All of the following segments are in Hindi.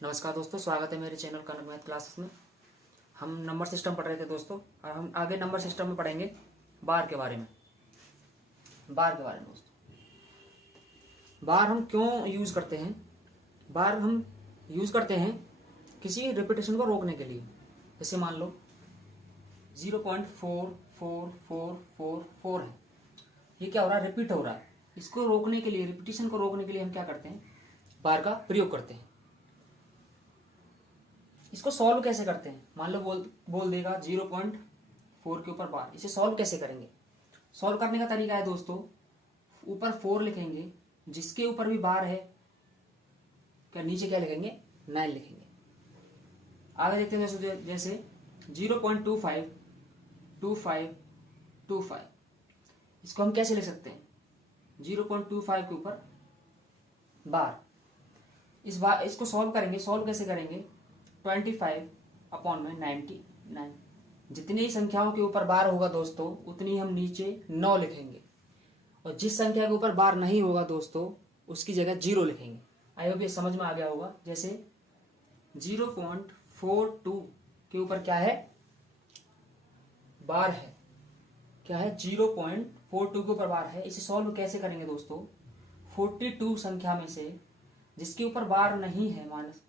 नमस्कार दोस्तों, स्वागत है मेरे चैनल कनक मैथ क्लासेस में। हम नंबर सिस्टम पढ़ रहे थे दोस्तों, और हम आगे नंबर सिस्टम में पढ़ेंगे बार के बारे में। दोस्तों, बार हम क्यों यूज़ करते हैं? बार हम यूज़ करते हैं किसी रिपीटेशन को रोकने के लिए। जैसे मान लो 0.4444 है, ये क्या हो रहा है? रिपीट हो रहा है। इसको रोकने के लिए, रिपीटेशन को रोकने के लिए हम क्या करते हैं? बार का प्रयोग करते हैं। इसको सॉल्व कैसे करते हैं? मान लो बोल देगा 0.4 के ऊपर बार, इसे सॉल्व कैसे करेंगे? सॉल्व करने का तरीका है दोस्तों, ऊपर 4 लिखेंगे, जिसके ऊपर भी बार है क्या नीचे क्या लिखेंगे? 9 लिखेंगे। आगे देखते हैं जैसे 0.25 इसको हम कैसे लिख सकते हैं? 0.25 के ऊपर बार, इसको सॉल्व करेंगे। सॉल्व कैसे करेंगे? 25/99। जितनी ही संख्याओं के ऊपर बार होगा दोस्तों, उतनी हम नीचे 9 लिखेंगे, और जिस संख्या के ऊपर बार नहीं होगा दोस्तों, उसकी जगह 0 लिखेंगे। आई होप ये समझ में आ गया होगा। जैसे 0.42 के ऊपर क्या है? बार है। क्या है? 0.42 के ऊपर बार है। इसे सॉल्व कैसे करेंगे दोस्तों? 42 संख्या में से जिसके ऊपर बार नहीं है माइनस,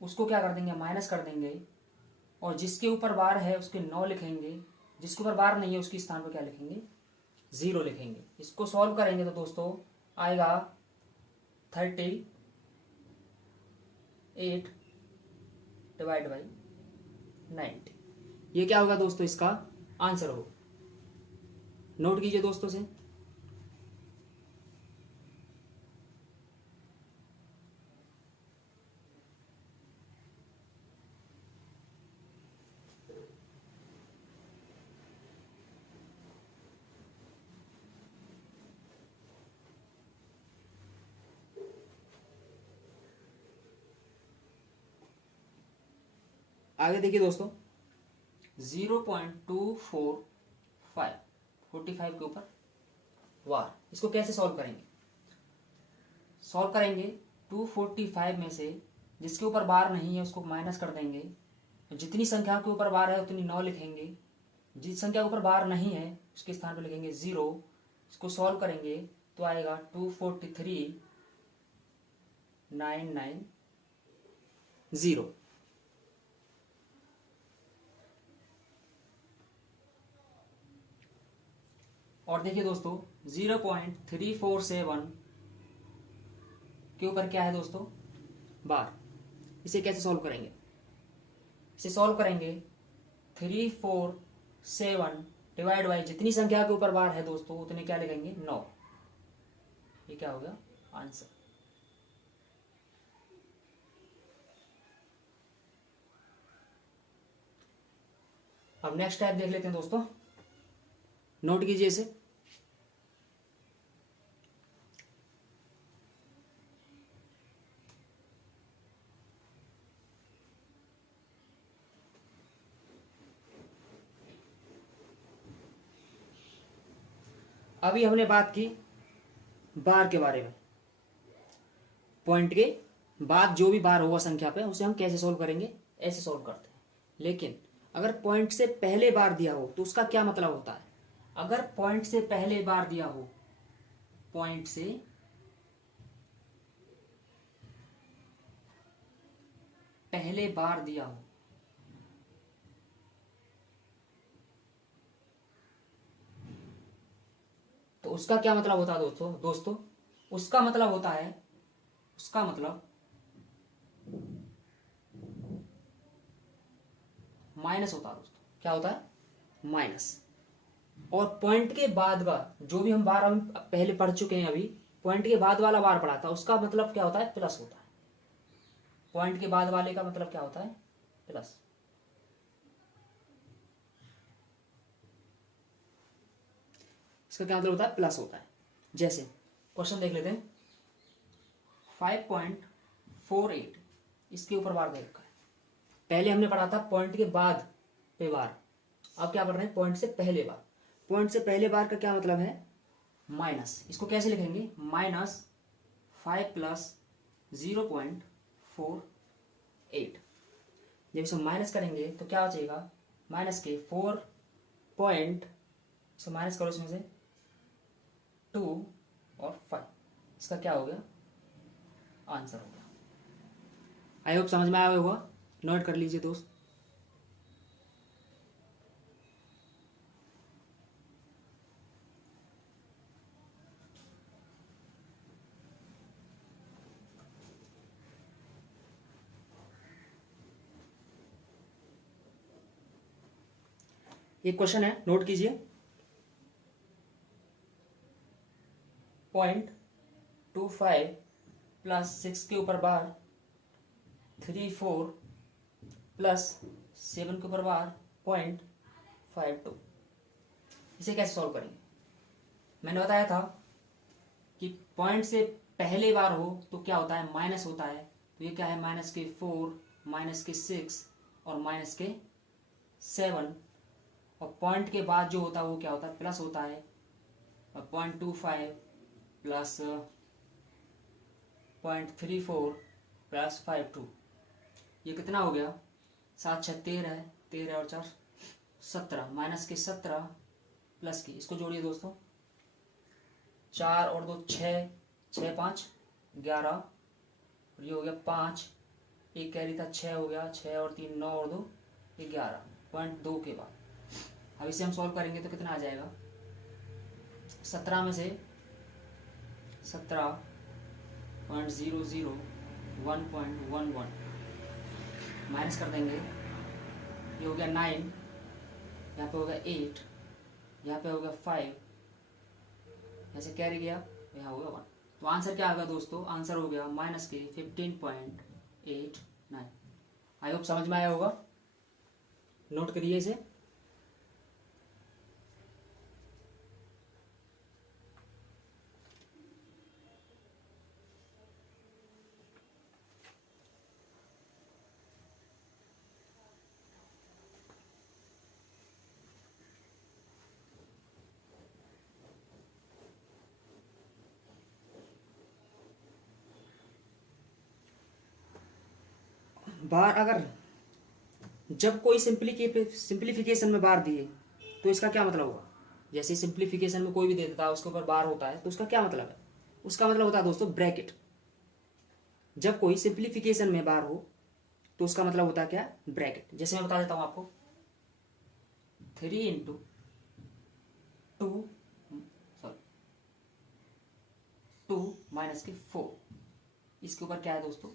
उसको क्या कर देंगे? माइनस कर देंगे, और जिसके ऊपर बार है उसके 9 लिखेंगे, जिसके ऊपर बार नहीं है उसके स्थान पर क्या लिखेंगे? 0 लिखेंगे। इसको सॉल्व करेंगे तो दोस्तों आएगा 38 डिवाइड बाई 90। ये क्या होगा दोस्तों? इसका आंसर होगा। नोट कीजिए दोस्तों से। आगे देखिए दोस्तों, 0.245 के ऊपर वार, इसको कैसे सॉल्व करेंगे? सॉल्व करेंगे 245 में से जिसके ऊपर बार नहीं है उसको माइनस कर देंगे, जितनी संख्या के ऊपर बार है उतनी 9 लिखेंगे, जिस संख्या के ऊपर बार नहीं है उसके स्थान पर लिखेंगे 0। इसको सॉल्व करेंगे तो आएगा 243,990। और देखिए दोस्तों 0.347 के ऊपर क्या है दोस्तों? बार। इसे कैसे सॉल्व करेंगे? इसे सॉल्व करेंगे 347 डिवाइड बाई जितनी संख्या के ऊपर बार है दोस्तों उतने क्या लिखेंगे? 9। ये क्या होगा? आंसर। अब नेक्स्ट टाइप देख लेते हैं दोस्तों, नोट कीजिए इसे। अभी हमने बात की बार के बारे में। पॉइंट के बाद जो भी बार होगा संख्या पे उसे हम कैसे सॉल्व करेंगे? ऐसे सॉल्व करते हैं। लेकिन अगर पॉइंट से पहले बार दिया हो तो उसका क्या मतलब होता है? अगर पॉइंट से पहले बार दिया हो, पॉइंट से पहले बार दिया हो, तो उसका क्या मतलब होता है दोस्तों? उसका मतलब होता है, उसका मतलब माइनस होता है दोस्तों। क्या होता है? माइनस। और पॉइंट के बाद का जो भी हम बार हम पहले पढ़ चुके हैं, अभी पॉइंट के बाद वाला बार पढ़ा था, उसका मतलब क्या होता है? प्लस होता है। पॉइंट के बाद वाले का मतलब क्या होता है? प्लस। इसका क्या मतलब होता है? प्लस होता है। जैसे क्वेश्चन देख लेते हैं, 5.48 इसके ऊपर बार दे रखा है। पहले हमने पढ़ा था पॉइंट के बाद पे बार, अब क्या पढ़ रहे हैं? पॉइंट से पहले बार। पॉइंट से पहले बार का क्या मतलब है? माइनस। इसको कैसे लिखेंगे? -5 + 0.48 8। जब इसको माइनस करेंगे तो क्या हो जाएगा, माइनस के 4 पॉइंट, इसको माइनस करो इसमें से 2 और 5, इसका क्या हो गया, आंसर हो गया। आई होप समझ में आया होगा, नोट कर लीजिए दोस्त। एक क्वेश्चन है, नोट कीजिए। 0.25 प्लस 6 के ऊपर बार 34 प्लस 7 के ऊपर बार 0.52, इसे कैसे सॉल्व करेंगे। मैंने बताया था कि पॉइंट से पहले बार हो तो क्या होता है, माइनस होता है। तो ये क्या है, माइनस के 4, माइनस के 6 और माइनस के 7, और पॉइंट के बाद जो होता है वो क्या होता है, प्लस होता है। और 0.25 प्लस 0.34 प्लस 52, ये कितना हो गया, 7 6 13 है, 13 और 4 17, माइनस के 17 प्लस की, इसको जोड़िए दोस्तों, 4 और 2 6, 6 5 11, और ये हो गया 5, एक कैरी था 6 हो गया, 6 और 3 9 और 2 11, 0.2 के बाद। अब इसे हम सॉल्व करेंगे तो कितना आ जाएगा, 17 में से 17.00 1.11 माइनस कर देंगे, ये हो गया 9, यहाँ पे हो गया 8, यहाँ पे हो गया 5, ऐसे कैरी गया, यहाँ हो गया 1। तो आंसर क्या होगा दोस्तों, आंसर हो गया माइनस के 15.89। आई होप समझ में आया होगा, नोट करिए इसे। बार अगर जब कोई सिंप्लीफिकेशन में बार दिए तो इसका क्या मतलब होगा, जैसे सिंप्लीफिकेशन में कोई भी दे देता है उसके ऊपर बार होता है तो उसका क्या मतलब है, उसका मतलब होता है दोस्तों ब्रैकेट। जब कोई सिंप्लीफिकेशन में बार हो तो उसका मतलब होता है क्या, ब्रैकेट। जैसे मैं बता देता हूं आपको, 3 इंटू 2 माइनस के 4, इसके ऊपर क्या है दोस्तों,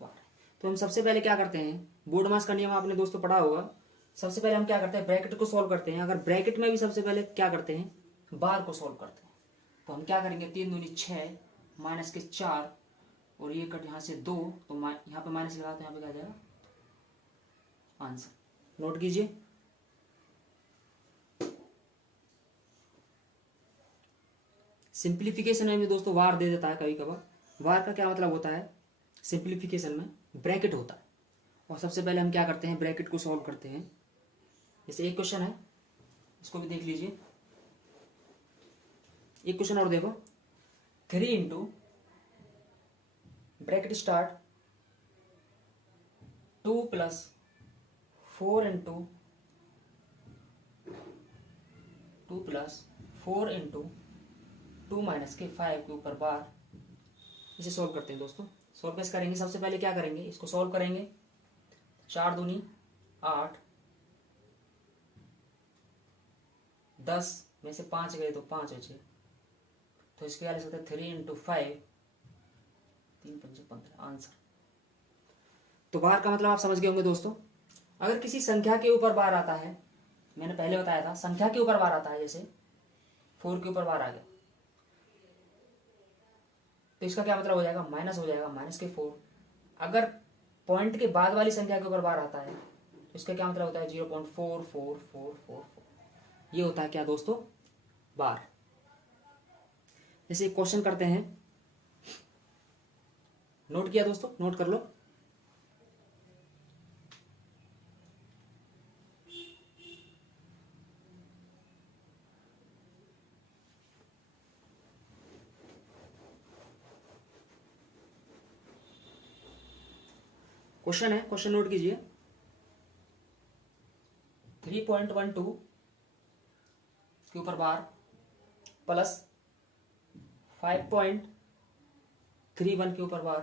बार। तो हम सबसे पहले क्या करते हैं, बोर्ड मास का नियम आपने दोस्तों पढ़ा होगा, सबसे पहले हम क्या करते हैं, ब्रैकेट को सॉल्व करते हैं। अगर ब्रैकेट में भी सबसे पहले क्या करते हैं, बार को सॉल्व करते हैं। तो हम क्या करेंगे, 3 दूनी 6 माइनस के 4 और ये कट यहाँ से 2, तो यहाँ पे माइनस लगा तो यहाँ पे क्या जाएगा, आंसर। नोट कीजिए। सिंप्लीफिकेशन में भी दोस्तों वार दे देता है कभी कभार। वार का क्या मतलब होता है, सिंप्लीफिकेशन में ब्रैकेट होता है। और सबसे पहले हम क्या करते हैं, ब्रैकेट को सॉल्व करते हैं। जैसे एक क्वेश्चन है, इसको भी देख लीजिए। एक क्वेश्चन और देखो, 3 into bracket start 2 plus 4 into 2 plus 4 into 2 minus के 5 के ऊपर बार, इसे सॉल्व करते हैं दोस्तों। सॉल्व कैसे करेंगे, सबसे पहले क्या करेंगे, इसको सॉल्व करेंगे। 4 दूनी 8, 10 में से 5 गए तो 5 बचे, तो इसके क्या लिख सकते हैं, 3 इंटू 5, 3 5 15, आंसर। तो बार का मतलब आप समझ गए होंगे दोस्तों। अगर किसी संख्या के ऊपर बार आता है, मैंने पहले बताया था, संख्या के ऊपर बार आता है, जैसे 4 के ऊपर बार आ गया, तो इसका क्या मतलब हो जाएगा, माइनस हो जाएगा, माइनस के 4। अगर पॉइंट के बाद वाली संख्या के ऊपर बार आता है तो इसका क्या मतलब होता है, 0.444444, ये होता है क्या दोस्तों, बार। जैसे एक क्वेश्चन करते हैं, नोट किया दोस्तों, नोट कर लो। क्वेश्चन है, क्वेश्चन नोट कीजिए। 3.12 के ऊपर बार प्लस 5.31 के ऊपर बार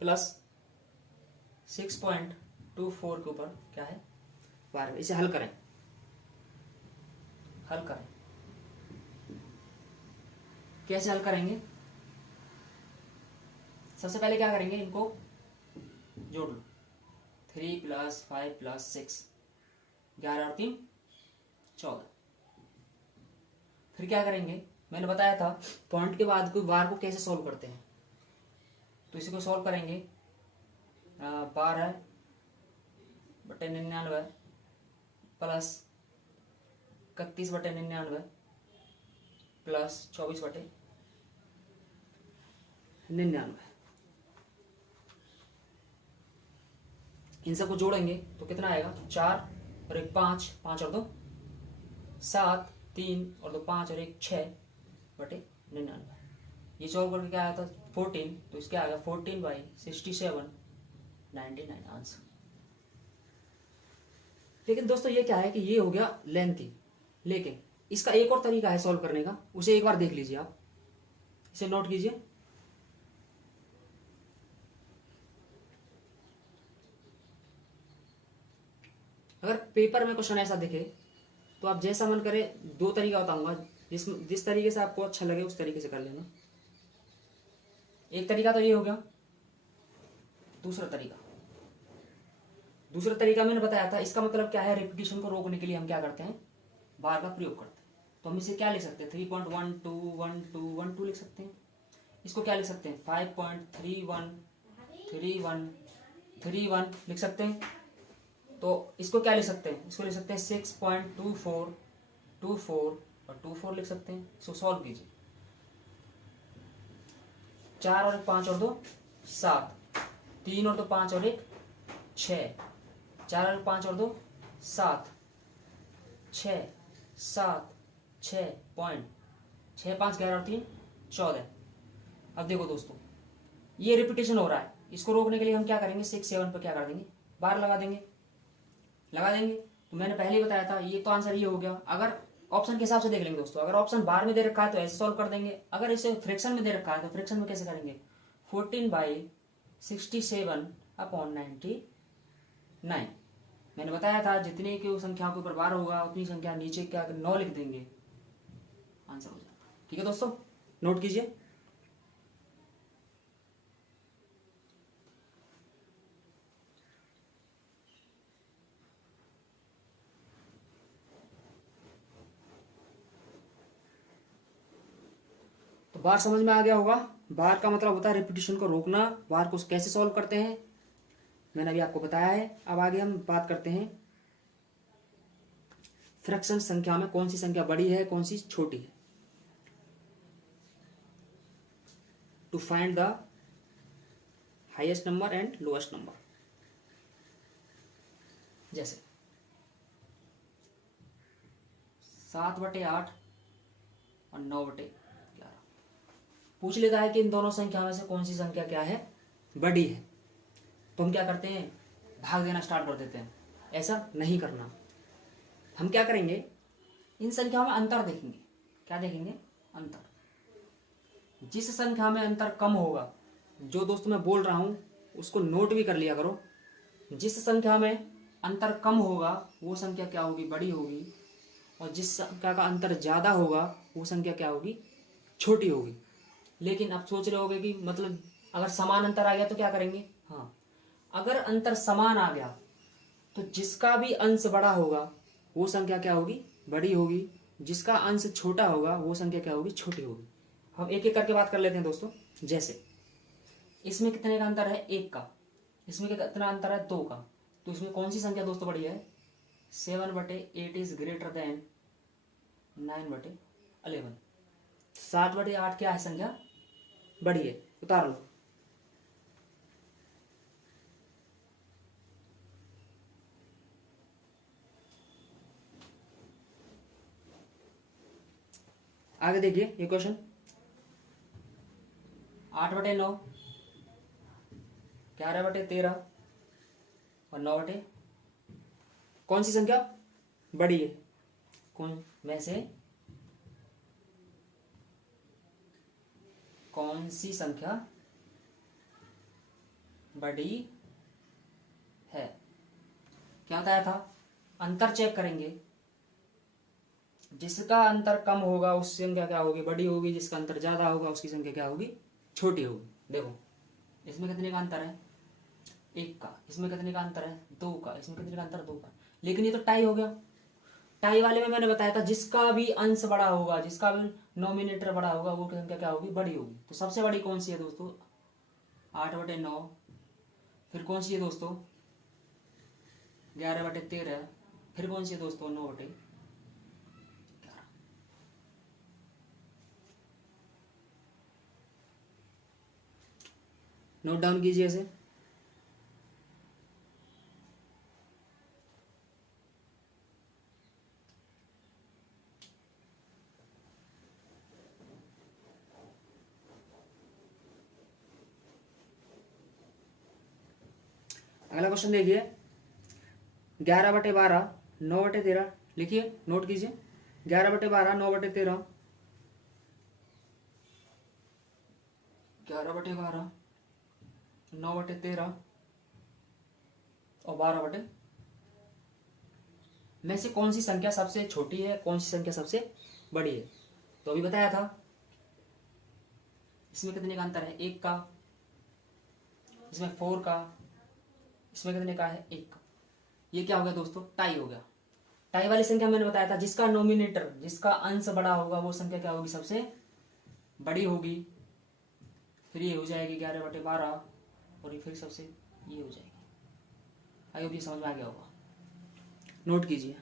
प्लस 6.24 के ऊपर क्या है बार। इसे हल करें, हल करें। कैसे हल करेंगे? सबसे पहले क्या करेंगे, इनको जोड़ लो। 3 + 5 + 6, 11 और 3 14। फिर क्या करेंगे, मैंने बताया था पॉइंट के बाद कोई बार को कैसे सॉल्व करते हैं। तो इसी को सॉल्व करेंगे। 12/99 प्लस 31/99 प्लस 24/99। इन सबको जोड़ेंगे तो कितना आएगा? 4 और 1 5, 5 और 2 7, 3 और 2 5 और 1 6/99। ये सॉल्व करके क्या आया था? 14। तो इसके आ गया 14/67, 99 आंसर। लेकिन दोस्तों ये क्या है कि ये हो गया लेंथी, लेकिन इसका एक और तरीका है सॉल्व करने का, उसे एक बार देख लीजिए आप। इसे नोट कीजिए। अगर पेपर में क्वेश्चन ऐसा दिखे तो आप जैसा मन करे, दो तरीका बताऊंगा, जिस तरीके से आपको अच्छा लगे उस तरीके से कर लेना। एक तरीका तो ये हो गया। दूसरा तरीका मैंने बताया था। इसका मतलब क्या है, रिपीटिशन को रोकने के लिए हम क्या करते हैं, बार का प्रयोग करते हैं। तो हम इसे क्या लिख सकते हैं? 3.121212 लिख सकते हैं। इसको क्या लिख सकते हैं? 5.313131 लिख सकते हैं। तो इसको क्या लिख सकते हैं? इसको लिख सकते हैं 6.2424 और 24 लिख सकते हैं। इसको सॉल्व कीजिए। 4 और 1 5 और 2 7, 3 और 2 5 और 1 6, 4 और 5 और 2 7, 6 7 6 पॉइंट 6 5 11 और 3 14। अब देखो दोस्तों, ये रिपीटेशन हो रहा है, इसको रोकने के लिए हम क्या करेंगे? 6 7 पर क्या कर देंगे? बार लगा देंगे। तो मैंने पहले ही बताया था, ये तो आंसर ये हो गया। अगर ऑप्शन के हिसाब से देख लेंगे दोस्तों, अगर ऑप्शन बार में दे रखा है तो ऐसे सॉल्व कर देंगे। अगर इसे फ्रैक्शन में दे रखा है तो फ्रैक्शन में कैसे करेंगे? 14/67/99। मैंने बताया था जितने की संख्याओं के ऊपर बार होगा उतनी संख्या नीचे क्या 9 लिख देंगे, आंसर हो जाएगा। ठीक है दोस्तों, नोट कीजिए। तो बार समझ में आ गया होगा। बार का मतलब होता है रिपीटिशन को रोकना। बार को कैसे सॉल्व करते हैं मैंने अभी आपको बताया है। अब आगे हम बात करते हैं फ्रैक्शन संख्या में कौन सी संख्या बड़ी है, कौन सी छोटी है। To find the highest number and lowest number. जैसे 7/8 और 9/11 पूछ लेता है कि इन दोनों संख्या में से कौन सी संख्या क्या है, बड़ी है। तो हम क्या करते हैं? भाग देना स्टार्ट कर देते हैं। ऐसा नहीं करना। हम क्या करेंगे? इन संख्याओं में अंतर देखेंगे। क्या देखेंगे? अंतर। जिस संख्या में अंतर कम होगा, जो दोस्तों मैं बोल रहा हूं उसको नोट भी कर लिया करो। जिस संख्या में अंतर कम होगा वो संख्या क्या होगी? बड़ी होगी। और जिस संख्या का अंतर ज्यादा होगा वो संख्या क्या होगी? छोटी होगी। लेकिन आप सोच रहे होगे कि मतलब अगर समान अंतर आ गया तो क्या करेंगे? हाँ, अगर अंतर समान आ गया तो जिसका भी अंश बड़ा होगा वो संख्या क्या होगी? बड़ी होगी। जिसका अंश छोटा होगा वो संख्या क्या होगी? छोटी होगी। हम एक एक करके बात कर लेते हैं दोस्तों। जैसे इसमें कितने का अंतर है? 1 का। इसमें कितना अंतर है? 2 का। तो इसमें कौन सी संख्या दोस्तों बड़ी है? 7/8 इज ग्रेटर देन 9/11। 7/8 क्या है? संख्या बड़ी है। उतार लो। आगे देखिए ये क्वेश्चन। 8/9 11/13 और 9/, कौन सी संख्या बड़ी है, कौन में से कौन सी संख्या बड़ी है। क्या बताया था, अंतर चेक करेंगे, जिसका अंतर कम होगा उसकी संख्या क्या होगी, बड़ी होगी, जिसका अंतर ज्यादा होगा उसकी संख्या क्या होगी, छोटी होगी। देखो इसमें कितने का अंतर है, 1 का, इसमें कितने का अंतर है, 2 का, इसमें कितने का अंतर, 2 का। लेकिन ये तो टाई हो गया। टाई वाले में मैंने बताया था जिसका भी अंश बड़ा होगा, जिसका भी नोमिनेटर बड़ा होगा, वो संख्या क्या होगी, बड़ी होगी। तो सबसे बड़ी कौन सी है दोस्तों, 8/9। फिर कौन सी है दोस्तों, 11/13। फिर कौन सी है दोस्तों, 9/11। नोट डाउन कीजिए इसे। अगला क्वेश्चन देखिए, 11/12 9/13। लिखिए, नोट कीजिए, 11/12 9/13, 11/12 9/13 और 12/, में से कौन सी संख्या सबसे छोटी है, कौन सी संख्या सबसे बड़ी है। तो अभी बताया था, इसमें कितने का अंतर है, 1 का, इसमें 4 का, इसमें कितने का है, 1 का। ये क्या हो गया दोस्तों, टाई हो गया। टाई वाली संख्या मैंने बताया था जिसका नोमिनेटर, जिसका अंश बड़ा होगा वो संख्या क्या होगी, सबसे बड़ी होगी। फिर ये हो जाएगी 11/12 और ये फिर सबसे ये हो जाएगी। आई होप ये समझ में आ गया होगा, नोट कीजिए।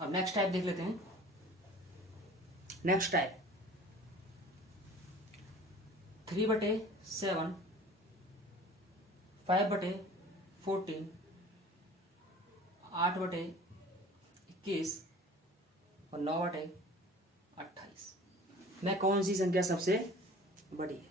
अब नेक्स्ट टाइप देख लेते हैं। नेक्स्ट टाइप 3/7 5/14 8/21 और 9/28 में कौन सी संख्या सबसे बड़ी है।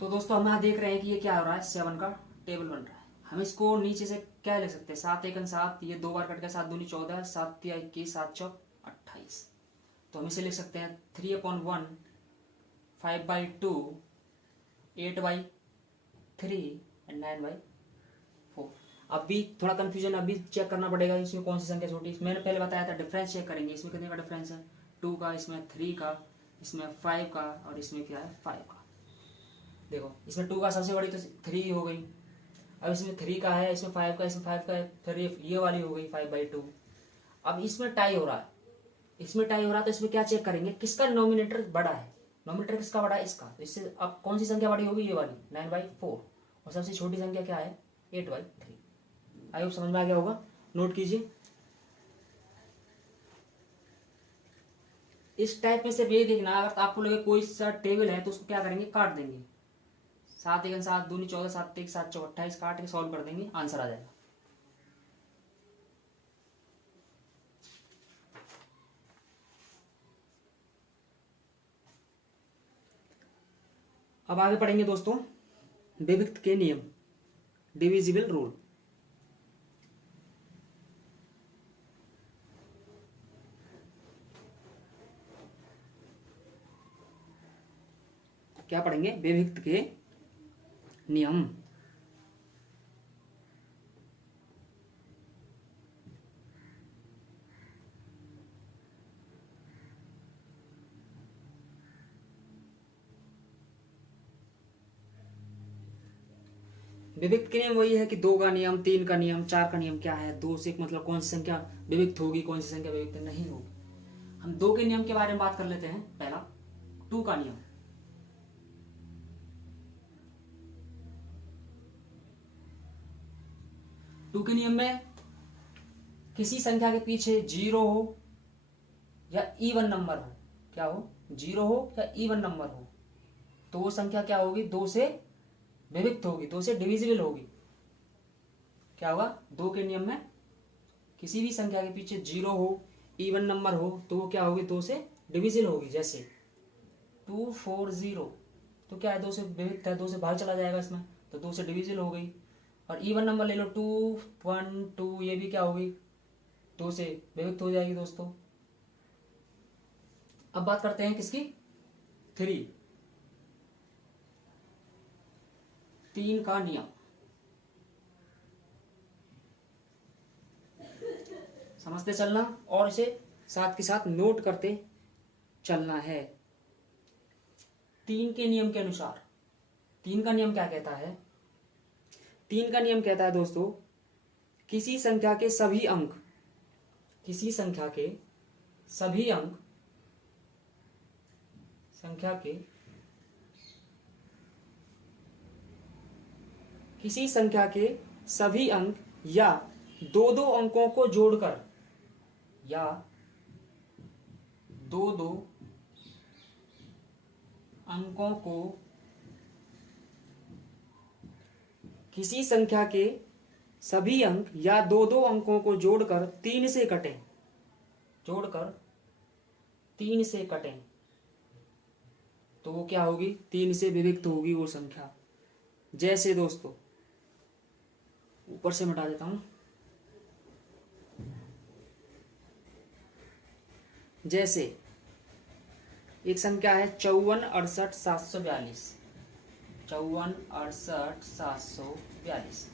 तो दोस्तों हम यहाँ देख रहे हैं कि ये क्या हो रहा है, 7 का टेबल बन रहा है। हम इसको नीचे से क्या लिख सकते हैं, 7 1 7, ये 2 बार कट गया, 7 दूनी 14, 7 3 21, 7 4 28। तो हम इसे लिख सकते हैं 3/1 5/2 8/3 एंड 9/4। अब भी थोड़ा कंफ्यूजन, अभी चेक करना पड़ेगा इसमें कौन सी संख्या छोटी। मैंने पहले बताया था डिफरेंस चेक करेंगे, इसमें कितने का डिफरेंस है, 2 का, इसमें 3 का, इसमें 5 का और इसमें क्या है, 5 का। देखो इसमें 2 का सबसे बड़ी तो 3 हो गई, अब इसमें 3 का है, इसमें 5 का, इसमें 5 का है, फिर ये वाली हो गई 5/2। अब इसमें टाई हो रहा है, इसमें टाई हो रहा है, तो इसमें क्या चेक करेंगे, किसका नोमिनेटर बड़ा है, नोमिनेटर किसका बड़ा है, इसका। तो इससे अब कौन सी संख्या बड़ी होगी, ये वाली 9/4 और सबसे छोटी संख्या क्या है, 8/3। आई होप समझ में आ गया होगा, नोट कीजिए। इस टाइप में सिर्फ ये देखना, अगर आपको लगे कोई सा टेबल है तो उसको क्या करेंगे, काट देंगे। 7 1 7 दूनी 14, 7 1 7 4 28, काट के सॉल्व कर देंगे, आंसर आ जाएगा। अब आगे पढ़ेंगे दोस्तों विभक्त के नियम, डिविजिबल रूल। क्या पढ़ेंगे, विभक्त के नियम। विभक्त के नियम वही है कि 2 का नियम, 3 का नियम, 4 का नियम। क्या है, 2 से मतलब कौन सी संख्या विभक्त होगी, कौन सी संख्या विभक्त नहीं होगी। हम 2 के नियम के बारे में बात कर लेते हैं। पहला 2 का नियम। टू के नियम में किसी संख्या के पीछे 0 हो या इवन नंबर हो, क्या हो, 0 हो या इवन नंबर हो, तो वो संख्या क्या होगी, 2 से विभक्त होगी, 2 से डिविजिबल होगी। क्या होगा, 2 के नियम में किसी भी संख्या के पीछे 0 हो, इवन नंबर हो, तो वो क्या होगी, 2 से डिविजिबल होगी। जैसे 240 तो क्या है, 2 से विविक्त है, 2 से भाग चला जाएगा इसमें, तो 2 से डिविजिबल हो गई। और इवन नंबर ले लो 212, ये भी क्या होगी, 2 से विविक्त हो जाएगी दोस्तों। अब बात करते हैं किसकी, 3 का नियम। समझते चलना और इसे साथ के साथ नोट करते चलना है। 3 के नियम के अनुसार 3 का नियम क्या कहता है, 3 का नियम कहता है दोस्तों, किसी संख्या के सभी अंक, किसी संख्या के सभी अंक, संख्या के किसी संख्या के सभी अंक या 2-2 अंकों को जोड़कर, या 2-2 अंकों को, किसी संख्या के सभी अंक या 2-2 अंकों को जोड़कर 3 से कटें, जोड़कर 3 से कटें, तो वो क्या होगी, 3 से विविक्त होगी वो संख्या। जैसे दोस्तों, ऊपर से मिटा देता हूं, जैसे एक संख्या है 54 68 742, 54 68 742,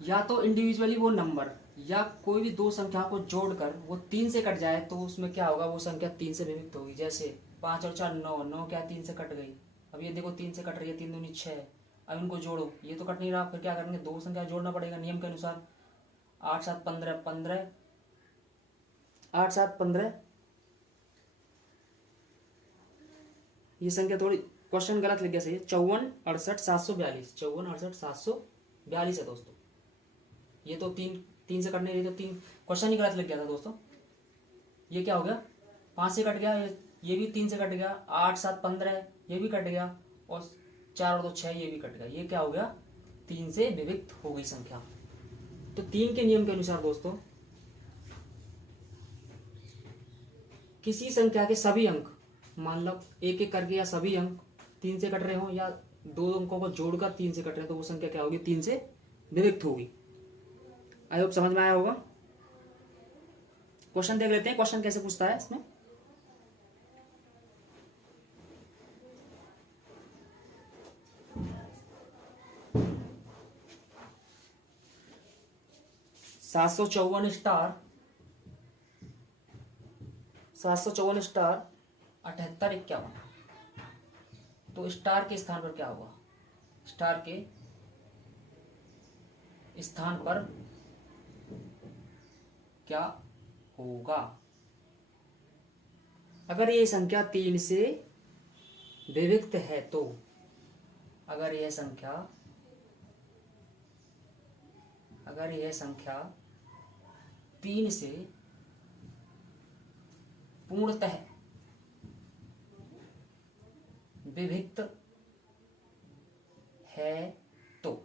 या तो इंडिविजुअली वो नंबर या कोई भी 2 संख्या को जोड़कर वो 3 से कट जाए, तो उसमें क्या होगा, वो संख्या 3 से विविक्त होगी। जैसे 5 और 4 9, 9 क्या 3 से कट गई। अब ये देखो 3 से कट रही है, 3 दूनी 6, अब इनको जोड़ो, ये तो कट नहीं रहा, फिर क्या करेंगे, 2 संख्या जोड़ना पड़ेगा नियम के अनुसार। 8 7 15 15, 8 7 15, ये संख्या थोड़ी क्वेश्चन गलत लिख गया, सही है, 54 68 742, 54 68 742 है दोस्तों। ये तो 3 से कटने, ये तो 3 क्वेश्चन ही गलत लिख गया था दोस्तों। ये क्या हो गया, 5 से कट गया, ये भी 3 से कट गया, 8 7 15 ये भी कट गया, और 4 और 2 6 ये भी कट गया। ये क्या हो गया, 3 से विविक्त हो गई संख्या। तो 3 के नियम के अनुसार दोस्तों, किसी संख्या के सभी अंक, मान लो एक एक करके या सभी अंक 3 से कट रहे हो, या 2 अंकों को जोड़कर 3 से कट रहे हो, तो वो संख्या क्या होगी, 3 से विविक्त होगी। आई होप समझ में आया होगा। क्वेश्चन देख लेते हैं, क्वेश्चन कैसे पूछता है इसमें। $754 स्टार 78 51, तो स्टार के स्थान पर क्या होगा, स्टार के स्थान पर क्या होगा। अगर ये संख्या 3 से विविक्त है तो, अगर यह संख्या 3 से पूर्णतः विविक्त है तो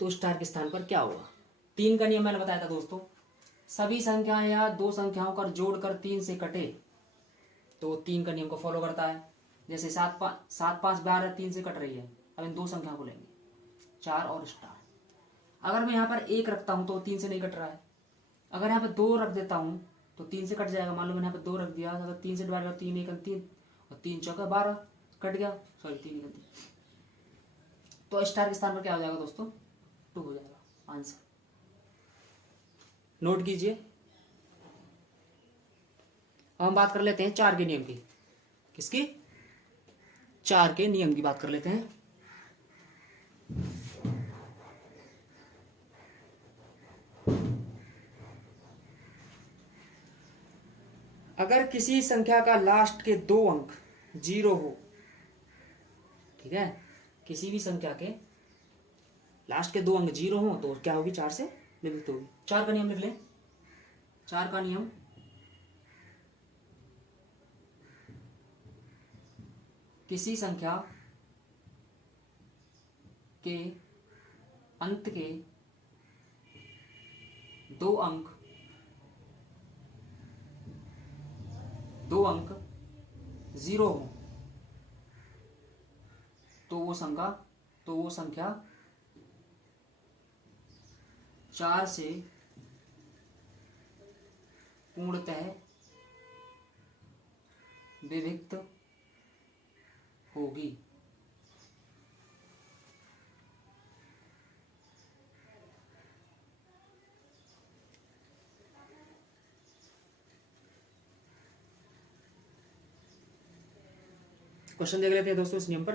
स्टार के स्थान पर क्या होगा। 3 का नियम मैंने बताया था दोस्तों, सभी संख्याएं या 2 संख्याओं का जोड़कर 3 से कटे, तो 3 का नियम को फॉलो करता है। जैसे 7 5 12 3 से कट रही है, अब इन 2 संख्याओं को लेंगे, 4 और स्टार। अगर मैं यहाँ पर 1 रखता हूं तो 3 से नहीं कट रहा है। अगर यहाँ पर 2 रख देता हूं तो 3 से कट जाएगा। मान लो मैंने यहाँ पर 2 रख दिया, अगर 3 से डिवाइड कर 3 1 3 और 3 चौका 12 कट गया, सॉरी 3 1 3, तो स्टार के स्थान पर क्या हो जाएगा दोस्तों, 2 हो जाएगा आंसर। नोट कीजिए। अब हम बात कर लेते हैं 4 के नियम की। किसकी, 4 के नियम की बात कर लेते हैं। अगर किसी संख्या का लास्ट के 2 अंक 0 हो, ठीक है, किसी भी संख्या के लास्ट के 2 अंक 0 हो तो क्या होगी, 4 से विविक्त होगी। 4 का नियम लिख लें। 4 का नियम, किसी संख्या के अंत के दो अंक जीरो हो तो वो संख्या 4 से पूर्णतः विभक्त होगी। क्वेश्चन देख लेते हैं दोस्तों इस नियम पर।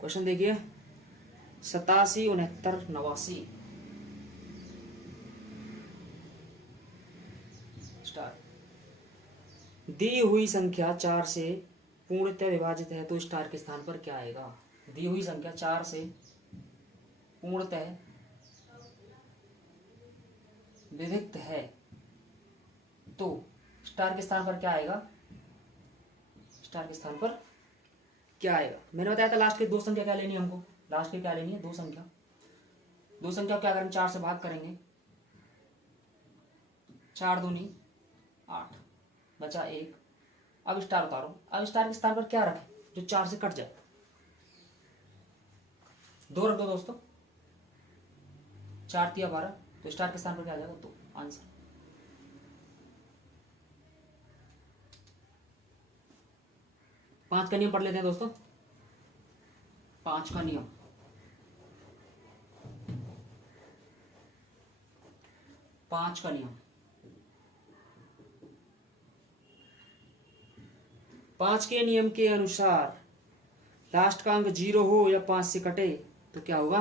क्वेश्चन देखिए 87, 69, 89 स्टार। दी हुई संख्या 4 से पूर्णतः विभाजित है तो स्टार के स्थान पर क्या आएगा? दी हुई संख्या 4 से पूर्णतः विभक्त है तो स्टार के स्थान पर क्या आएगा? स्टार के स्थान पर क्या आएगा? मैंने बताया था लास्ट के दो संख्या क्या लेनी है हमको। लास्ट की क्या लेनी है? दो संख्या को क्या करेंगे? 4 से भाग करेंगे। 4 दूनी 8 बचा 1। अब स्टार उतारो। अब स्टार के स्थान पर क्या रखें जो 4 से कट जाए? 2 रख दो दोस्तों। 4 तिया 12 तो स्टार के स्थान पर क्या आ जाएगा? 2 आंसर। पांच का नियम पढ़ लेते हैं दोस्तों। 5 का नियम। 5 का नियम। 5 के नियम के अनुसार लास्ट का अंक 0 हो या 5 से कटे तो क्या होगा?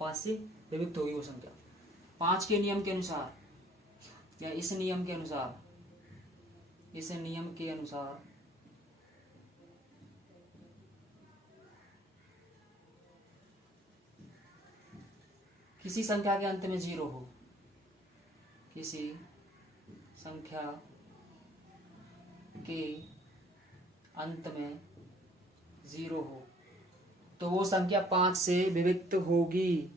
5 से विभक्त होगी वो संख्या। 5 के नियम के अनुसार या इस नियम के अनुसार किसी संख्या के अंत में 0 हो, किसी संख्या के अंत में 0 हो तो वो संख्या 5 से विभक्त होगी।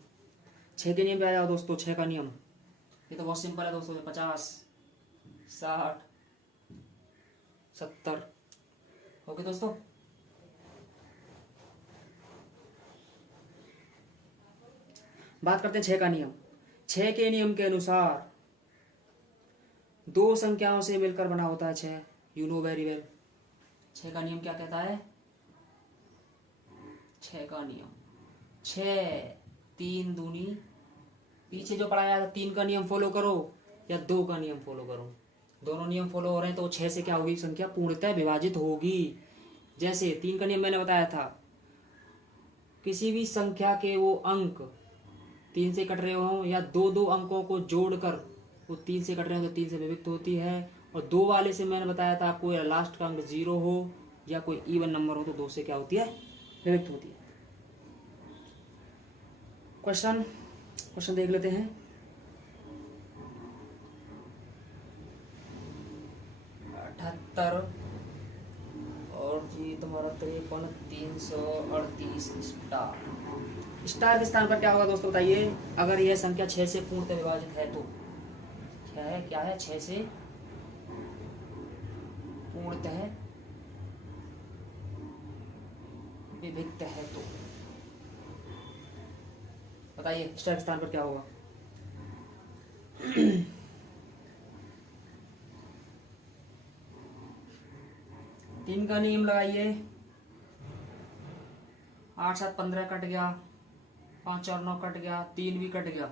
6 के नियम पे आ जाओ दोस्तों। 6 का नियम ये तो बहुत सिंपल है दोस्तों। 50, 60, 70 ओके दोस्तों। बात करते हैं 6 का नियम। 6 के नियम के अनुसार दो संख्याओं से मिलकर बना होता है 6। You know very well. 6 का नियम क्या कहता है? 6 का नियम 6 3 दूनी, पीछे जो पढ़ाया था 3 का नियम फॉलो करो या 2 का नियम फॉलो करो। दोनों नियम फॉलो हो रहे हैं तो 6 से क्या होगी? संख्या पूर्णतः विभाजित होगी। जैसे 3 का नियम मैंने बताया था, किसी भी संख्या के वो अंक 3 से कट रहे हो या दो अंकों को जोड़कर वो 3 से कट रहे हो तो 3 से विभक्त होती है। और 2 वाले से मैंने बताया था आपको लास्ट का अंक 0 हो या कोई इवन नंबर हो तो 2 से क्या होती है? विभक्त होती है। क्वेश्चन देख लेते हैं। और जी तुम्हारा 53, 338 स्टार के स्थान पर क्या होगा दोस्तों बताइए? अगर यह संख्या 6 से पूर्णतः विभाजित है तो क्या है? 6 से पूर्णतः विभक्त है तो बताइए स्टार के स्थान पर क्या होगा? 3 का नियम लगाइए। 8 7 15 कट गया, 5 और 9 कट गया, 3 भी कट गया,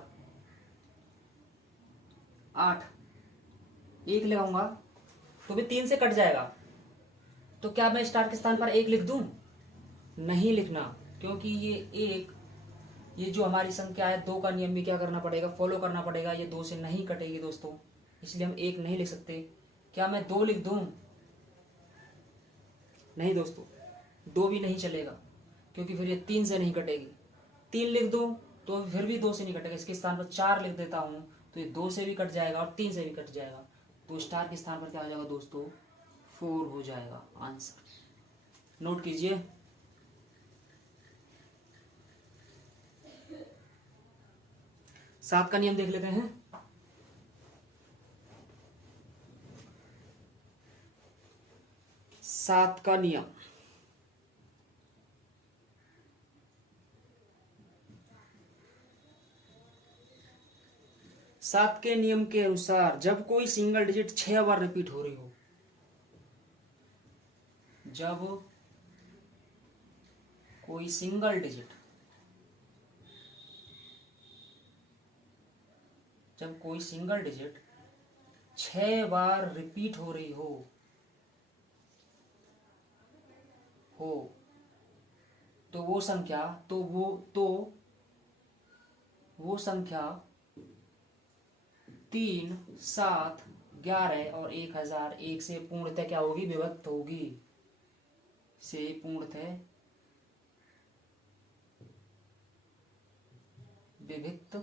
8 1 लगाऊंगा तो भी 3 से कट जाएगा। तो क्या मैं स्टार के स्थान पर 1 लिख दूं? नहीं लिखना, क्योंकि ये जो हमारी संख्या है 2 का नियम भी क्या करना पड़ेगा? फॉलो करना पड़ेगा। ये 2 से नहीं कटेगी दोस्तों, इसलिए हम 1 नहीं लिख सकते। क्या मैं 2 लिख दूं? नहीं दोस्तों, 2 भी नहीं चलेगा क्योंकि फिर ये 3 से नहीं कटेगी। 3 लिख दूं तो फिर भी 2 से नहीं कटेगा। इसके स्थान पर 4 लिख देता हूं तो ये 2 से भी कट जाएगा और 3 से भी कट जाएगा। तो स्टार के स्थान पर क्या आ जाएगा दोस्तों? 4 हो जाएगा आंसर। नोट कीजिए। 7 का नियम देख लेते हैं। सात का नियम, सात के नियम के अनुसार जब कोई सिंगल डिजिट 6 बार रिपीट हो रही हो, जब कोई सिंगल डिजिट, जब कोई सिंगल डिजिट 6 बार रिपीट हो रही हो तो वो संख्या, वो संख्या 3, 7, 11 और 1001 से पूर्णतः क्या होगी? विभक्त होगी, से पूर्णतः विभक्त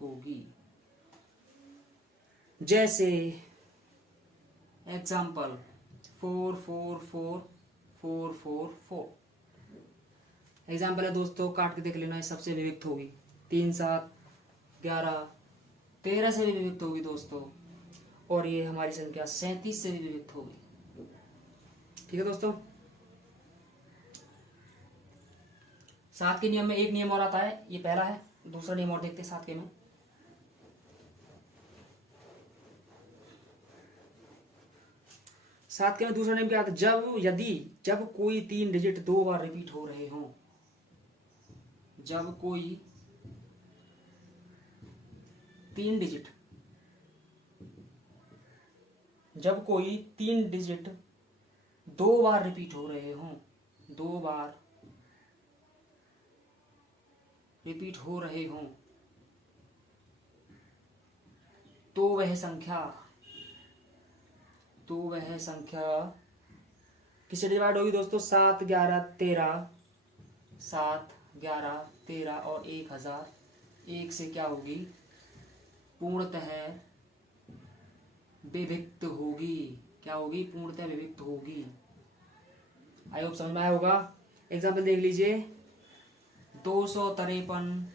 होगी। जैसे एग्जाम्पल 4444444 एग्जाम्पल है दोस्तों, काट के देख लेना, सबसे विभक्त होगी। 3, 7, 11, 13 से भी विभक्त होगी दोस्तों, और ये हमारी संख्या 37 से भी विभक्त होगी। ठीक है दोस्तों, 7 के नियम में एक नियम और आता है, ये पहला है। दूसरा नियम और देखते हैं 7 के में। सात के में दूसरा नियम क्या आता है? जब कोई 3 डिजिट 2 बार रिपीट हो रहे हों, जब कोई 3 डिजिट 2 बार रिपीट हो रहे हों, 2 बार रिपीट हो रहे हों, तो वह संख्या किससे डिवाइड होगी दोस्तों? 7, 11, 13, 7, 11, 13 और 1001 से क्या होगी? पूर्णतः विभक्त होगी। क्या होगी? पूर्णतः विभक्त होगी। आई होप समझ में आया होगा। एग्जाम्पल देख लीजिए, 253,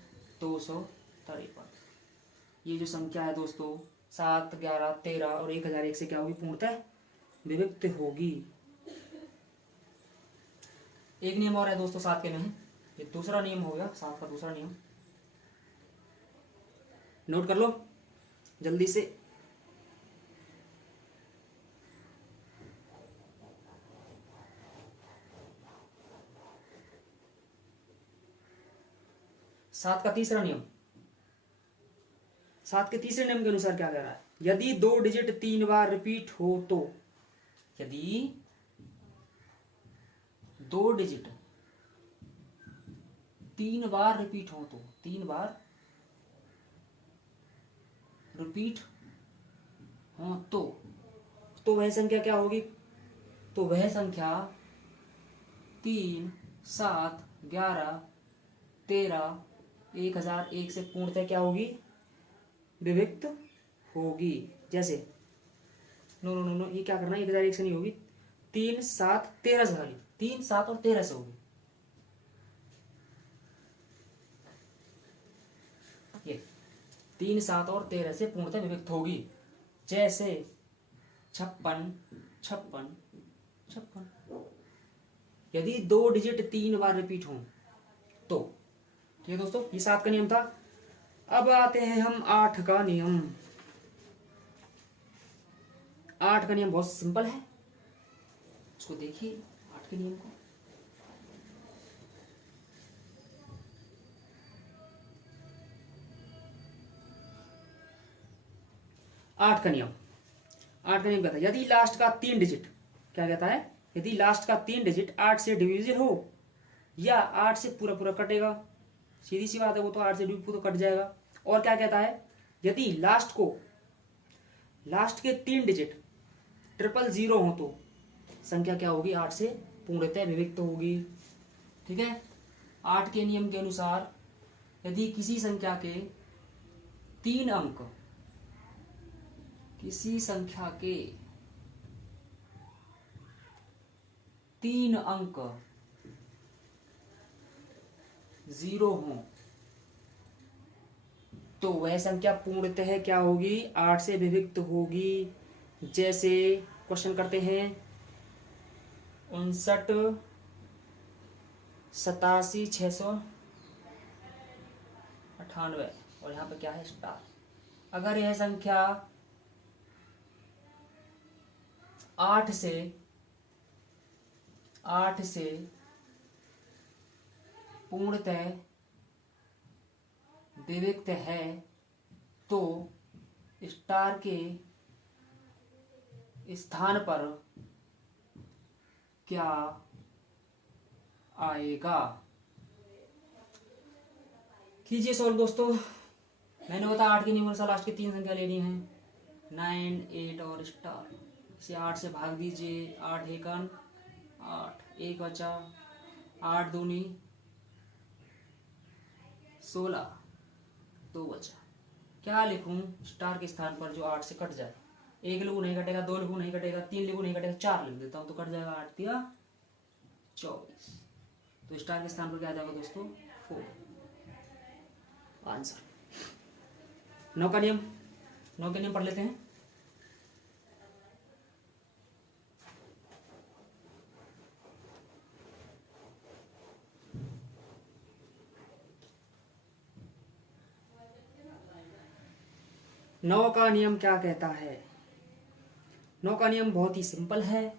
ये जो संख्या है दोस्तों 7, 11, 13 और 1001 से क्या होगी? पूर्णतः विभक्त होगी। एक नियम और है दोस्तों 7 के में, ये दूसरा नियम हो गया, 7 का दूसरा नियम, नोट कर लो जल्दी से। सात का तीसरा नियम, 7 के तीसरे नियम के अनुसार क्या कह रहा है? यदि 2 डिजिट 3 बार रिपीट हो तो, यदि 2 डिजिट 3 बार रिपीट हो तो, 3 बार रिपीट हो तो वह संख्या क्या होगी? तो वह संख्या 3, 7, 11, 13, 1001 से पूर्णतः क्या होगी? विभक्त होगी। जैसे नो, ये क्या करना है? 1001 से नहीं होगी, 3, 7, 13 से खाली, 3, 7 और 13 से होगी। ये 3, 7 और 13 से पूर्णतः विभक्त होगी। जैसे 56, 56, 56, यदि 2 डिजिट 3 बार रिपीट हो तो। ठीक है दोस्तों, ये 7 का नियम था। अब आते हैं हम 8 का नियम। 8 का नियम बहुत सिंपल है, इसको देखिए 8 के नियम को। आठ का नियम कहता है, यदि लास्ट का 3 डिजिट, क्या कहता है? यदि लास्ट का 3 डिजिट 8 से डिविजिबल हो या 8 से पूरा कटेगा, सीधी सी बात है, वो तो 8 से पूरा कट जाएगा। और क्या कहता है? यदि लास्ट के 3 डिजिट 000 हो तो संख्या क्या होगी? 8 से पूर्णतः विभक्त होगी। ठीक है, 8 के नियम के अनुसार यदि किसी संख्या के 3 अंक, किसी संख्या के 3 अंक 0 हों तो वह संख्या पूर्णतः क्या होगी, 8 से विभक्त होगी। जैसे क्वेश्चन करते हैं 59 87 698 और यहाँ पे क्या है स्टार। अगर यह संख्या 8 से पूर्णतः विभक्त है तो स्टार के स्थान पर क्या आएगा। कीजिए सॉल्व दोस्तों। मैंने बताया 8 की न्यूमरल लास्ट की 3 संख्या लेनी है, 9 8 और स्टार। इसे 8 से भाग दीजिए, 8 एकन 8, 1 बचा, 8 दूनी 16, 2 बचा। क्या लिखूं स्टार के स्थान पर जो 8 से कट जाए। 1 लिखूं नहीं कटेगा, 2 लिखूं नहीं कटेगा, 3 लिखूं नहीं कटेगा, 4 लिख देता हूं तो कट जाएगा। 8 दिया 24। तो स्टार के स्थान पर क्या आ जाएगा दोस्तों 4 आंसर। 9 का नियम, 9 के नियम पढ़ लेते हैं। नौ का नियम क्या कहता है। 9 का नियम बहुत ही सिंपल है।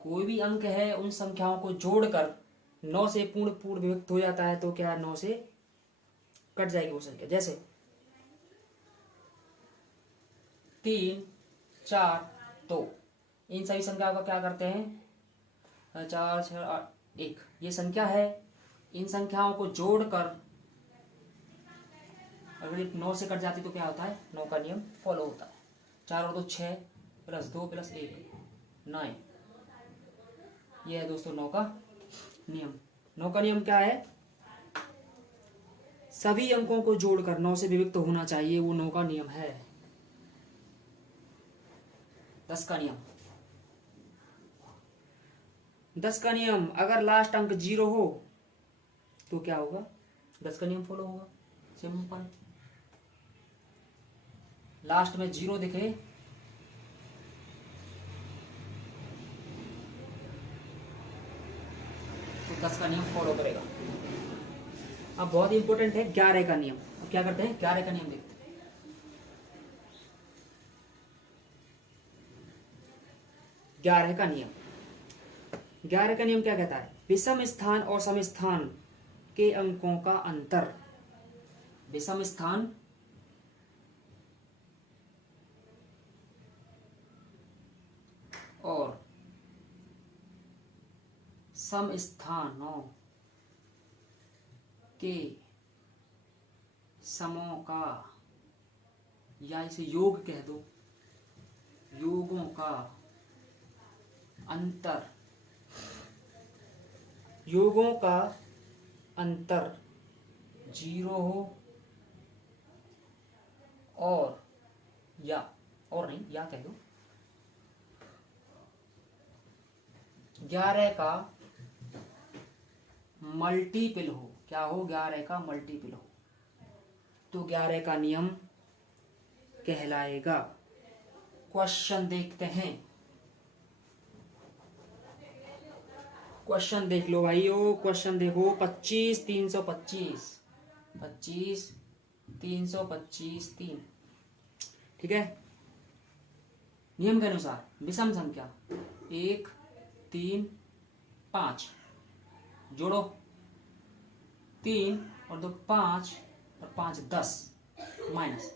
कोई भी अंक है उन संख्याओं को जोड़कर 9 से पूर्ण विभक्त हो जाता है तो क्या 9 से कट जाएगी वो संख्या। जैसे 3 4 2, इन सभी संख्याओं का क्या करते हैं 4 6 8 1, ये संख्या है। इन संख्याओं को जोड़कर अगर 9 से कट जाती तो क्या होता है 9 का नियम फॉलो होता है। 4 और 2 6 + 2 + 1 9। यह है दोस्तों 9 का नियम। 9 का नियम क्या है, सभी अंकों को जोड़कर 9 से विभक्त होना चाहिए, वो 9 का नियम है। 10 का नियम, 10 का नियम अगर लास्ट अंक 0 हो तो क्या होगा 10 का नियम फॉलो होगा। सिंपल, लास्ट में 0 दिखे तो 10 का नियम फॉलो करेगा। अब बहुत इंपॉर्टेंट है 11 का नियम। अब क्या करते हैं 11 का नियम देखते हैं। 11 का नियम, 11 का नियम क्या कहता है, विषम स्थान और सम स्थान के अंकों का अंतर। विषम स्थान और सम स्थानों के समों का, या इसे योग कह दो, योगों का अंतर, योगों का अंतर 0 हो और या, और नहीं या कह दो, 11 का मल्टीपल हो। क्या हो 11 का मल्टीपल हो तो 11 का नियम कहलाएगा। क्वेश्चन देखते हैं, क्वेश्चन देख लो भाइयों, क्वेश्चन देखो 25 325, 25 325 3। ठीक है, नियम के अनुसार विषम संख्या 1 3 5 जोड़ो, 3 और 2 5 और 5 10 माइनस,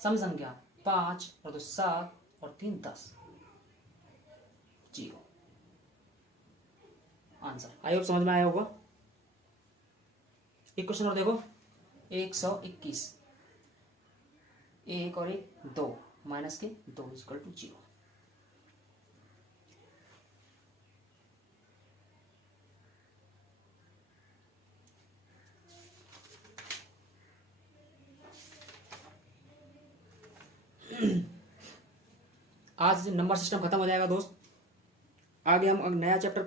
सम संख्या 5 और 2 7 और 3 10 0। आंसर आई होप समझ में आया होगा। एक क्वेश्चन और देखो 121, 1 और 1 2 माइनस के 2 = 0। आज नंबर सिस्टम खत्म हो जाएगा दोस्त। आगे हम नया चैप्टर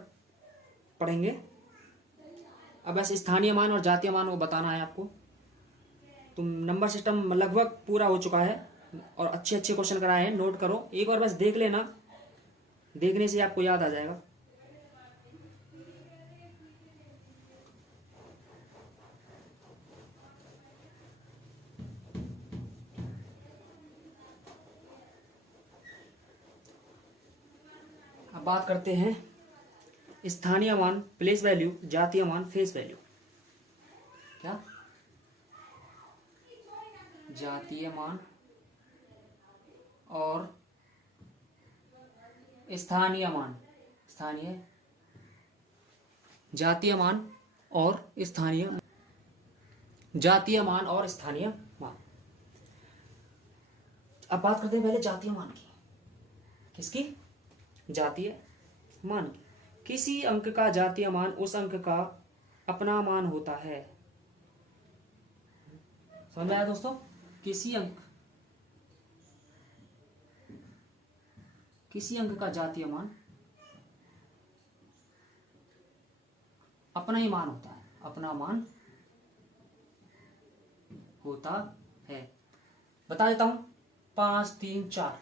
पढ़ेंगे। अब ऐसे स्थानीय मान और जातीय मान को बताना है आपको। तो नंबर सिस्टम लगभग पूरा हो चुका है और अच्छे अच्छे क्वेश्चन कराए हैं, नोट करो एक बार बस देख लेना, देखने से आपको याद आ जाएगा। अब बात करते हैं स्थानीय मान, प्लेस वैल्यू, जातीय मान, फेस वैल्यू। क्या? जातीय मान और स्थानीय मान, स्थानीय, जातीय मान और स्थानीय, जातीय मान और स्थानीय मान। अब बात करते हैं पहले जातीय मान की। किसकी? जातीय मान की। किसी अंक का जातीय मान उस अंक का अपना मान होता है। समझ आया दोस्तों? किसी अंक का जातीय मान अपना ही मान होता है, अपना मान होता है। बता देता हूं, 5 3 4,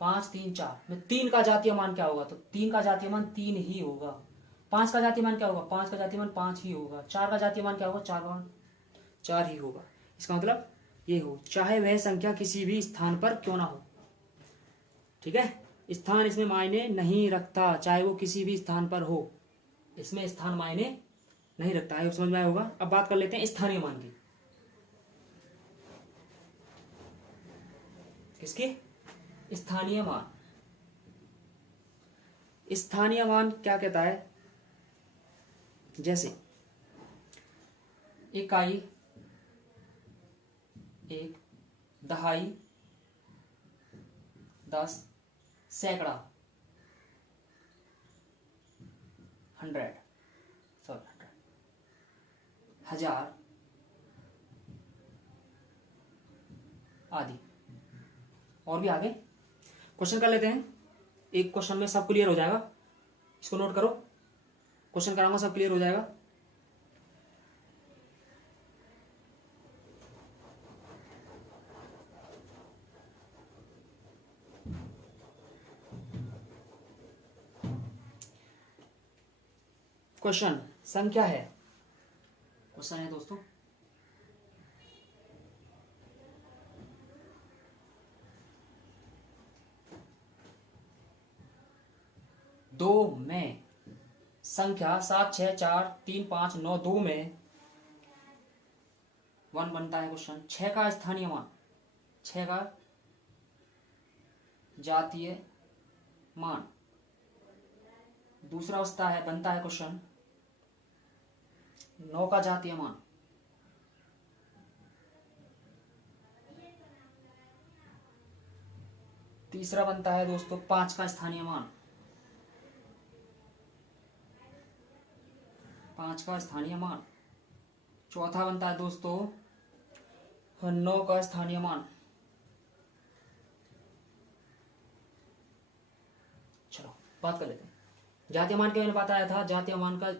5 3 4 में 3 का जातीय मान क्या होगा? तो 3 का जातीय मान 3 ही होगा। 5 का जातीय मान क्या होगा? 5 का जातीय मान 5 ही होगा। 4 का जातीय मान क्या होगा? 4 का मान 4 ही होगा। इसका मतलब ये हो, चाहे वह संख्या किसी भी स्थान पर क्यों ना हो। ठीक है, स्थान इसमें मायने नहीं रखता, चाहे वो किसी भी स्थान पर हो, इसमें स्थान मायने नहीं रखता है। समझ में आया होगा। अब बात कर लेते हैं स्थानीय मान की। किसकी? स्थानीय मान। स्थानीय मान क्या कहता है? जैसे इकाई, एक, दहाई, 10, सैकड़ा, 100, 1000 आदि। और भी आगे क्वेश्चन कर लेते हैं। एक क्वेश्चन में सब क्लियर हो जाएगा, इसको नोट करो, क्वेश्चन कराऊंगा सब क्लियर हो जाएगा। क्वेश्चन संख्या है, क्वेश्चन है दोस्तों, दो में संख्या 7 6 4 3 5 9 2 में 1 बनता है। क्वेश्चन 6 का स्थानीय मान, 6 का जातीय मान। दूसरा बनता है क्वेश्चन 9 का जातीय मान। तीसरा बनता है दोस्तों 5 का स्थानीय मान, 5 का स्थानीय मान। चौथा बनता है दोस्तों 9 का स्थानीय मान। चलो बात कर लेते हैं जातीय मान के। मैंने बताया था जातीय मान का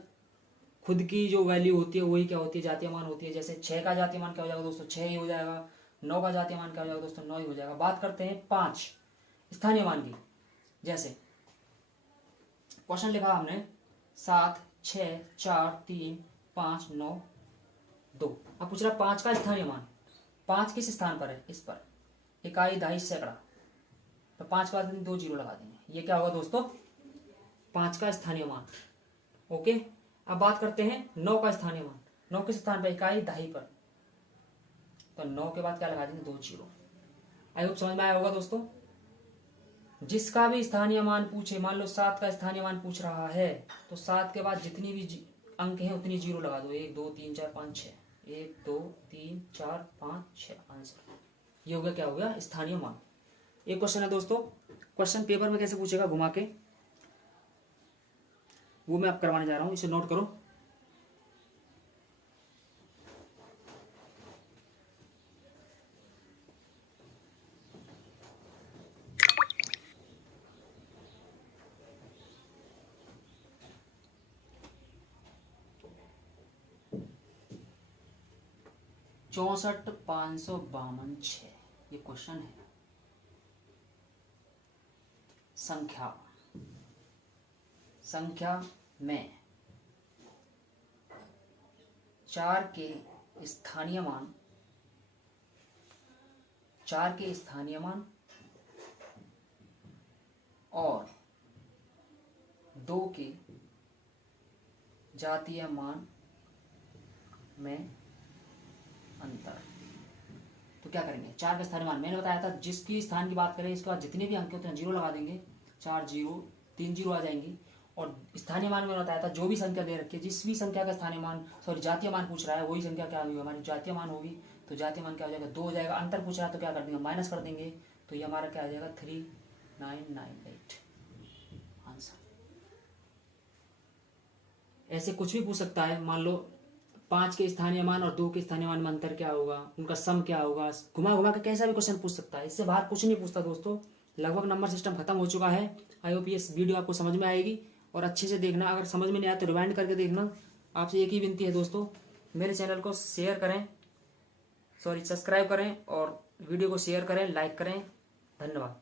खुद की जो वैल्यू होती है वही क्या होती है? जातीय मान होती है। जैसे 6 का जातीय मान क्या हो जाएगा दोस्तों? 6 ही हो जाएगा। 9 का जातीय मान क्या हो जाएगा दोस्तों? 9 ही हो जाएगा। बात करते हैं 5 स्थानीय मान की। जैसे क्वेश्चन लिखा हमने 7 6 4 3 5 9 2। अब पूछ रहा 5 का स्थानीय मान। 5 किस स्थान पर है? इस पर, इकाई, दहाई, सैकड़ा। तो 5 के बाद 2 जीरो लगा देंगे, ये क्या होगा दोस्तों? 5 का स्थानीय मान। ओके, अब बात करते हैं 9 का स्थानीय मान। 9 किस स्थान पर? इकाई, दहाई पर। तो 9 के बाद क्या लगा देंगे? 2 जीरो। आई होप समझ में आया होगा दोस्तों। जिसका भी स्थानीय मान पूछे, मान लो 7 का स्थानीय मान पूछ रहा है, तो 7 के बाद जितनी भी अंक हैं उतनी जीरो लगा दो। 1 2 3 4 5 6, 1 2 3 4 5 6, आंसर। ये हो गया, क्या हो गया? स्थानीय मान। एक क्वेश्चन है दोस्तों, क्वेश्चन पेपर में कैसे पूछेगा घुमा के, वो मैं आप करवाने जा रहा हूं, इसे नोट करो। 64,552 ये क्वेश्चन है। संख्या में 4 के स्थानीय मान और 2 के जातीय मान में अंतर। तो क्या करेंगे, 4 का स्थानीय मान मैंने बताया था, जिसकी स्थान की बात करें इसके बाद जितने भी अंक होते हैं 0 लगा देंगे, 4 0 3 0 आ जाएंगी। और स्थानीय मान में बताया था जो भी संख्या दे रखी है, जिस भी संख्या का स्थानीय मान, सॉरी जातीय मान पूछ रहा है, वही संख्या क्या होगी, हमारी जातीय मान होगी। तो जातीय मान क्या हो जाएगा, 2 हो जाएगा। अंतर पूछ रहा है तो क्या कर देंगे, माइनस कर देंगे। तो ये हमारा क्या आ जाएगा, 3998 आंसर। ऐसे कुछ भी पूछ सकता है, मान लो 5 के स्थानीय मान और 2 के स्थानीय मान में अंतर क्या होगा, उनका सम क्या होगा, घुमा घुमा के कैसा भी क्वेश्चन पूछ सकता है। इससे बाहर कुछ नहीं पूछता दोस्तों। लगभग नंबर सिस्टम खत्म हो चुका है। आई होप ये वीडियो आपको समझ में आएगी और अच्छे से देखना। अगर समझ में नहीं आया तो रिवाइंड करके देखना। आपसे एक ही विनती है दोस्तों, मेरे चैनल को शेयर करें, सॉरी सब्सक्राइब करें और वीडियो को शेयर करें, लाइक करें। धन्यवाद।